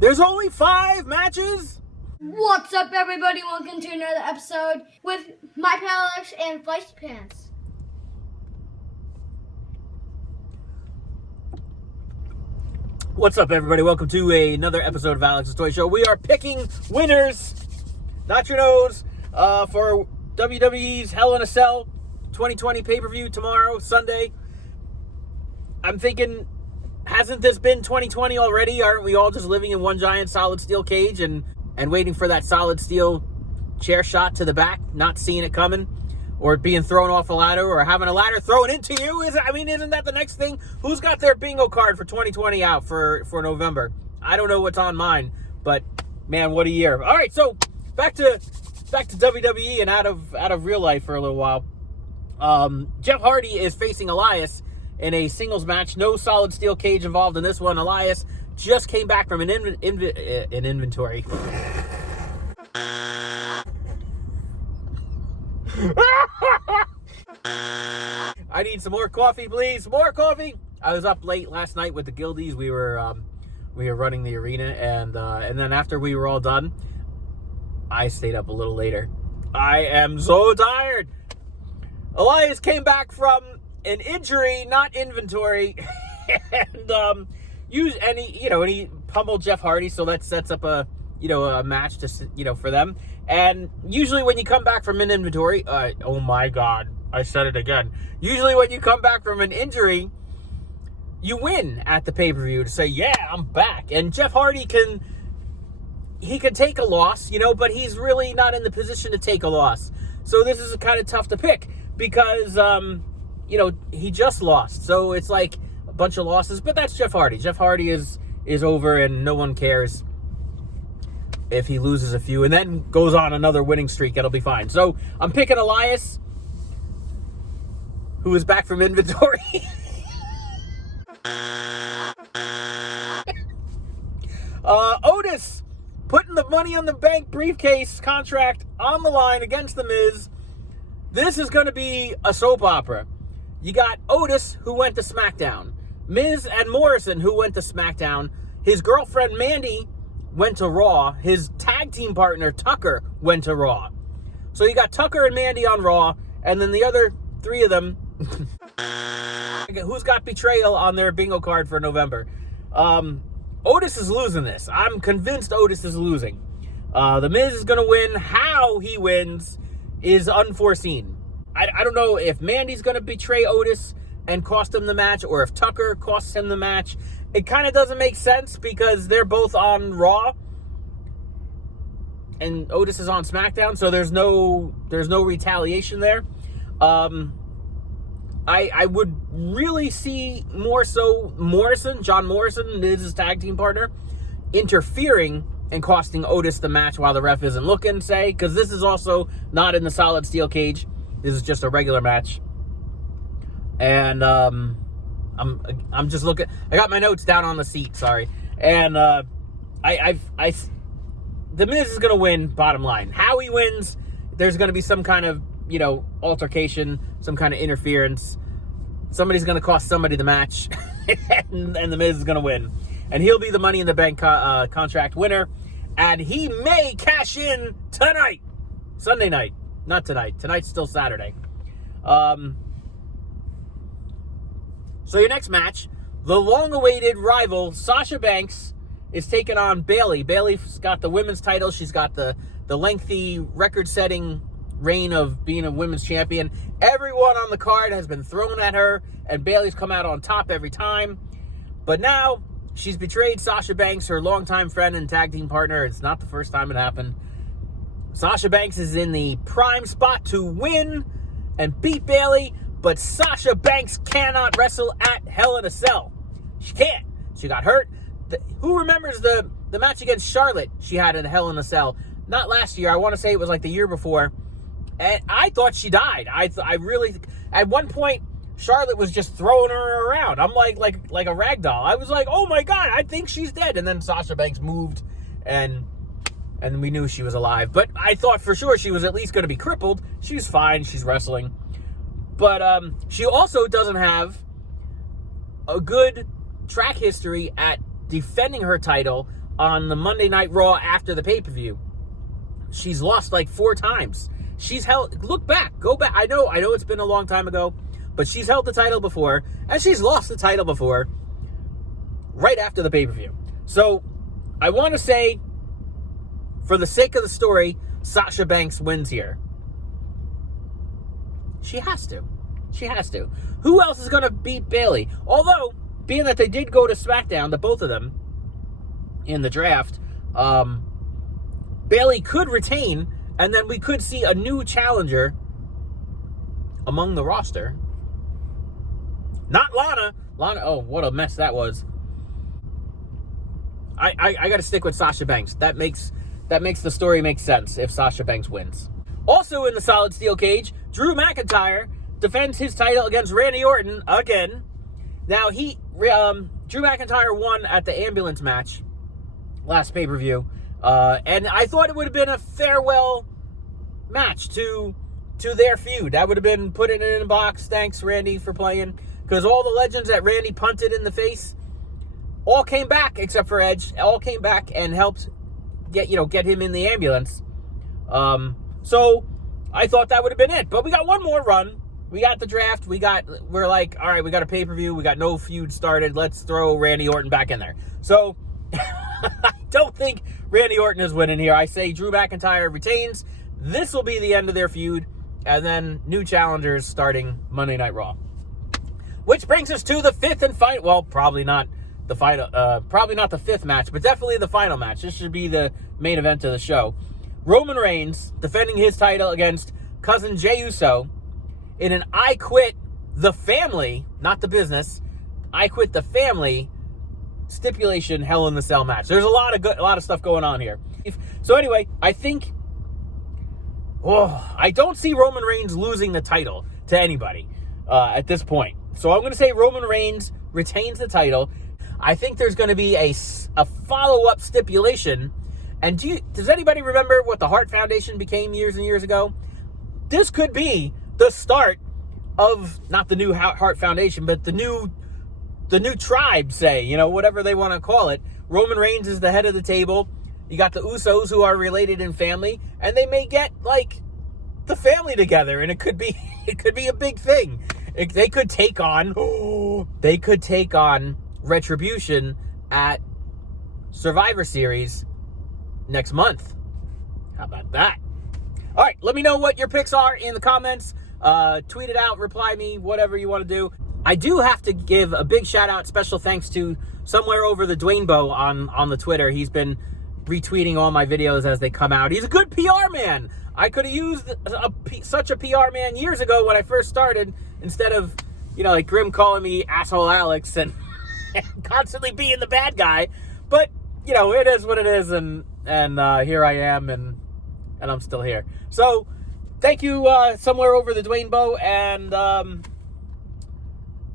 There's only 5 matches? What's up, everybody? Welcome to another episode with my pal and Feisty Pants. What's up, everybody? Welcome to another episode of Alex's Toy Show. We are picking winners, not your nose, for WWE's Hell in a Cell 2020 pay-per-view tomorrow, Sunday. I'm thinking, hasn't this been 2020 already? Aren't we all just living in one giant solid steel cage and waiting for that solid steel chair shot to the back, not seeing it coming, or being thrown off a ladder, or having a ladder thrown into you? Isn't that the next thing? Who's got their bingo card for 2020 out for November? I don't know what's on mine, but man, what a year. All right, so back to WWE and out of real life for a little while. Jeff Hardy is facing Elias in a singles match. No solid steel cage involved in this one. Elias just came back from an inventory. I need some more coffee, please. More coffee. I was up late last night with the Guildies. We were running the arena, and then after we were all done, I stayed up a little later. I am so tired. Elias came back from an injury, not inventory, and he pummeled Jeff Hardy, so that sets up a match to for them. And usually when you come back from an inventory, oh my God, I said it again. Usually when you come back from an injury, you win at the pay-per-view to say, yeah, I'm back. And Jeff Hardy can take a loss, but he's really not in the position to take a loss. So this is kind of tough to pick because, he just lost. So it's like a bunch of losses, but that's Jeff Hardy. Jeff Hardy is over, and no one cares if he loses a few and then goes on another winning streak. It'll be fine. So I'm picking Elias, who is back from inventory. Otis putting the Money on the Bank briefcase contract on the line against The Miz. This is going to be a soap opera. You got Otis, who went to SmackDown. Miz and Morrison, who went to SmackDown. His girlfriend, Mandy, went to Raw. His tag team partner, Tucker, went to Raw. So you got Tucker and Mandy on Raw, and then the other 3 of them, who's got betrayal on their bingo card for November? Otis is losing this. I'm convinced Otis is losing. The Miz is going to win. How he wins is unforeseen. I don't know if Mandy's going to betray Otis and cost him the match, or if Tucker costs him the match. It kind of doesn't make sense because they're both on Raw and Otis is on SmackDown, so there's no retaliation there. I would really see more so John Morrison, Miz's tag team partner, interfering and costing Otis the match while the ref isn't looking, say, because this is also not in the solid steel cage. This is just a regular match. And I'm just looking. I got my notes down on the seat, sorry. And The Miz is going to win, bottom line. How he wins, there's going to be some kind of, altercation, some kind of interference. Somebody's going to cost somebody the match, and The Miz is going to win. And he'll be the Money in the Bank contract winner, and he may cash in tonight. Sunday night. Not tonight. Tonight's still Saturday. So your next match, the long-awaited rival, Sasha Banks, is taking on Bayley. Bayley's got the women's title. She's got the lengthy record-setting reign of being a women's champion. Everyone on the card has been thrown at her, and Bayley's come out on top every time. But now, she's betrayed Sasha Banks, her longtime friend and tag team partner. It's not the first time it happened. Sasha Banks is in the prime spot to win and beat Bayley, but Sasha Banks cannot wrestle at Hell in a Cell. She can't. She got hurt. Who remembers the match against Charlotte she had in Hell in a Cell? Not last year. I want to say it was like the year before. And I thought she died. I really, at one point, Charlotte was just throwing her around. I'm like a rag doll. I was like, oh my God, I think she's dead. And then Sasha Banks moved, and we knew she was alive. But I thought for sure she was at least going to be crippled. She's fine. She's wrestling. But she also doesn't have a good track history at defending her title on the Monday Night Raw after the pay-per-view. She's lost like 4 times. She's held, look back, go back. I know it's been a long time ago, but she's held the title before, and she's lost the title before right after the pay-per-view. So I want to say, for the sake of the story, Sasha Banks wins here. She has to. She has to. Who else is going to beat Bayley? Although, being that they did go to SmackDown, the both of them, in the draft, Bayley could retain, and then we could see a new challenger among the roster. Not Lana. Lana, oh, what a mess that was. I got to stick with Sasha Banks. That makes the story make sense if Sasha Banks wins. Also in the solid steel cage, Drew McIntyre defends his title against Randy Orton again. Now, Drew McIntyre won at the ambulance match last pay-per-view, and I thought it would have been a farewell match to their feud. That would have been putting it in a box. Thanks, Randy, for playing, because all the legends that Randy punted in the face all came back except for Edge. All came back and helped get him in the ambulance. So I thought that would have been it, but we got one more run. We got the draft. We're like, all right, we got a pay-per-view. We got no feud started. Let's throw Randy Orton back in there. So I don't think Randy Orton is winning here. I say Drew McIntyre retains. This will be the end of their feud, and then new challengers starting Monday Night Raw. Which brings us to the fifth and final. Well, probably not the final. Probably not the fifth match, but definitely the final match. This should be the main event of the show. Roman Reigns defending his title against cousin Jey Uso in an I Quit the Family, not the business, I Quit the Family stipulation Hell in the Cell match. There's a lot of stuff going on here. So anyway, I don't see Roman Reigns losing the title to anybody at this point. So I'm going to say Roman Reigns retains the title. I think there's going to be a follow-up stipulation. And does anybody remember what the Hart Foundation became years and years ago? This could be the start of, not the new Hart Foundation, but the new tribe, say, whatever they want to call it. Roman Reigns is the head of the table. You got the Usos, who are related in family, and they may get like the family together, and it could be a big thing. They could take on Retribution at Survivor Series next month. How about that? All right, let me know what your picks are in the comments. Tweet it out, reply me, whatever you want to do. I do have to give a big shout out, special thanks to Somewhere Over the Dwayne Bow on the Twitter. He's been retweeting all my videos as they come out. He's a good PR man. I could have used such a PR man years ago when I first started, instead of, like Grim calling me asshole Alex and constantly being the bad guy. But, it is what it is, and here I am, and I'm still here. So, thank you, Somewhere Over the Dwayne Bow, and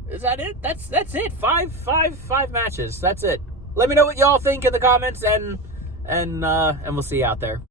is that it? That's it. Five matches. That's it. Let me know what y'all think in the comments, and we'll see you out there.